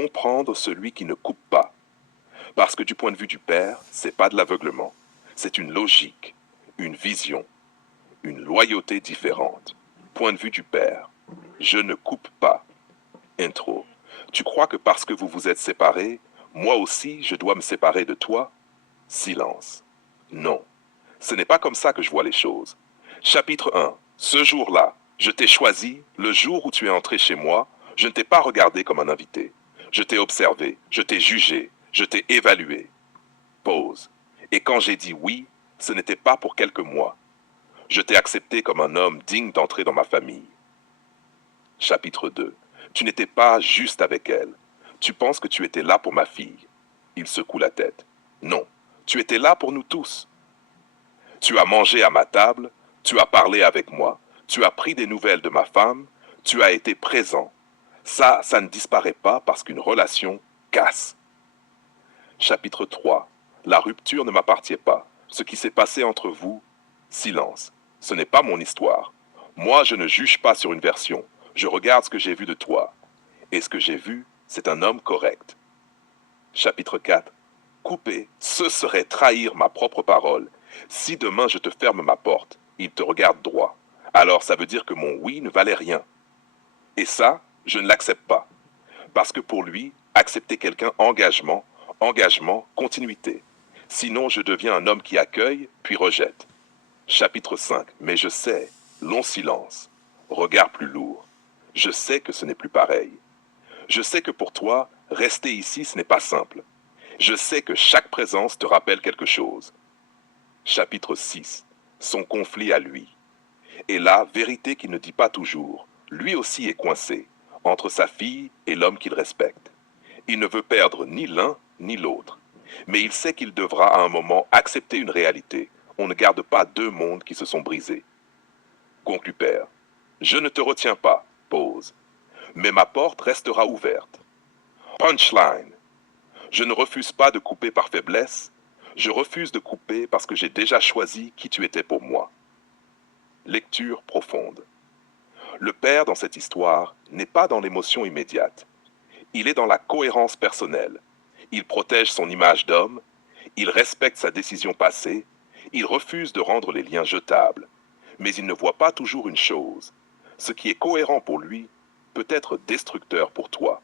comprendre celui qui ne coupe pas. Parce que du point de vue du Père, c'est pas de l'aveuglement. C'est une logique, une vision, une loyauté différente. Point de vue du Père. Je ne coupe pas. Intro. Tu crois que parce que vous vous êtes séparés, moi aussi je dois me séparer de toi? Silence. Non. Ce n'est pas comme ça que je vois les choses. Chapitre 1. Ce jour-là, je t'ai choisi, le jour où tu es entré chez moi, je ne t'ai pas regardé comme un invité. Je t'ai observé, je t'ai jugé, je t'ai évalué. Pause. Et quand j'ai dit oui, ce n'était pas pour quelques mois. Je t'ai accepté comme un homme digne d'entrer dans ma famille. Chapitre 2. Tu n'étais pas juste avec elle. Tu penses que tu étais là pour ma fille. Il secoue la tête. Non, tu étais là pour nous tous. Tu as mangé à ma table, tu as parlé avec moi, tu as pris des nouvelles de ma femme, tu as été présent. Ça ne disparaît pas parce qu'une relation casse. Chapitre 3. La rupture ne m'appartient pas. Ce qui s'est passé entre vous, silence. Ce n'est pas mon histoire. Moi, je ne juge pas sur une version. Je regarde ce que j'ai vu de toi. Et ce que j'ai vu, c'est un homme correct. Chapitre 4. Couper, ce serait trahir ma propre parole. Si demain je te ferme ma porte, il te regarde droit. Alors ça veut dire que mon oui ne valait rien. Et ça, je ne l'accepte pas. Parce que pour lui, accepter quelqu'un, engagement, continuité. Sinon, je deviens un homme qui accueille, puis rejette. Chapitre 5. Mais je sais, long silence, regard plus lourd. Je sais que ce n'est plus pareil. Je sais que pour toi, rester ici, ce n'est pas simple. Je sais que chaque présence te rappelle quelque chose. Chapitre 6. Son conflit à lui. Et là, vérité qu'il ne dit pas toujours. Lui aussi est coincé, entre sa fille et l'homme qu'il respecte. Il ne veut perdre ni l'un ni l'autre. Mais il sait qu'il devra à un moment accepter une réalité. On ne garde pas deux mondes qui se sont brisés. Conclut Père. Je ne te retiens pas, pause. Mais ma porte restera ouverte. Punchline. Je ne refuse pas de couper par faiblesse. Je refuse de couper parce que j'ai déjà choisi qui tu étais pour moi. Lecture profonde. Le Père dans cette histoire n'est pas dans l'émotion immédiate. Il est dans la cohérence personnelle. Il protège son image d'homme, il respecte sa décision passée, il refuse de rendre les liens jetables. Mais il ne voit pas toujours une chose. Ce qui est cohérent pour lui peut être destructeur pour toi.